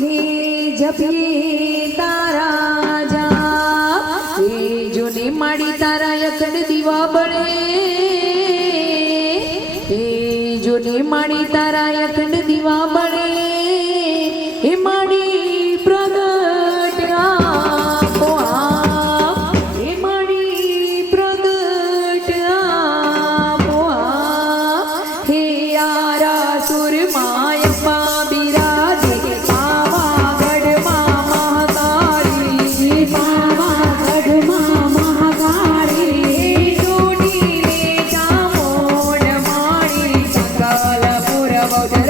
હે જપીએ તારા જા હે જોને માડી તારા યખડ દીવા બળે હે જોને માડી તારા યખડ દીવા બળે Vamos